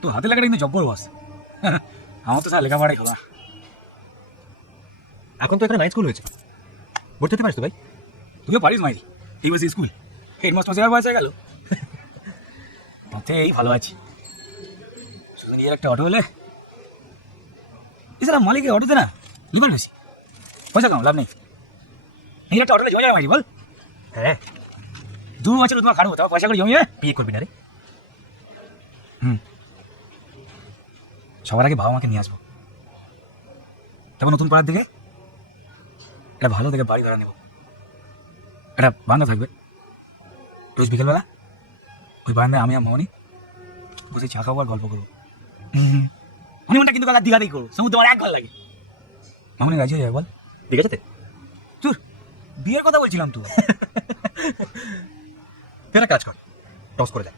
তো হাতে লেখাটা কিন্তু জব্বর বস। আমার তো স্যার লেখাপড়াই খাওয়া। এখন তো এখানে নাইট স্কুল হয়েছে, ভর্তি হতে পারিস তো ভাই? তুইও পারিস মাইরি, এই বসে স্কুল হেডমাস্টার সেবার বয়স হয়ে গেল। তাতে এই ভালো আছি, শুধু নিজের একটা অটো হলে। এছাড়া মালিকের অটোতে না লিবার বেশি, পয়সা কম, লাভ নেই। নিজের একটা অটোলে জমে যাবে মাইরি বল। হ্যাঁ, 2 বছর তোমার খাটবো, তাও পয়সা করে জমিয়ে। বিয়ে করবি না রে? সবার আগে বাবা মাকে নিয়ে আসবো, তারপর নতুন পাড়ার দিকে একটা ভালো দেখে বাড়ি ভাড়া নেবো, একটা বারান্দা থাকবে। রোজ বিকেলবেলা ওই বারান্দায় আমি আর মামনি বসে চা খাবো আর গল্প করবো। মনটা কিন্তু কাকার দিঘাতেই করবো, সমুদ্র আমার এক ভালো লাগে। মামনি রাজি হয়ে যাবে বল? ঠিক আছে। চুর, বিয়ের কথা বলছিলাম তো। তুই একটা কাজ কর, টস করে দেখ।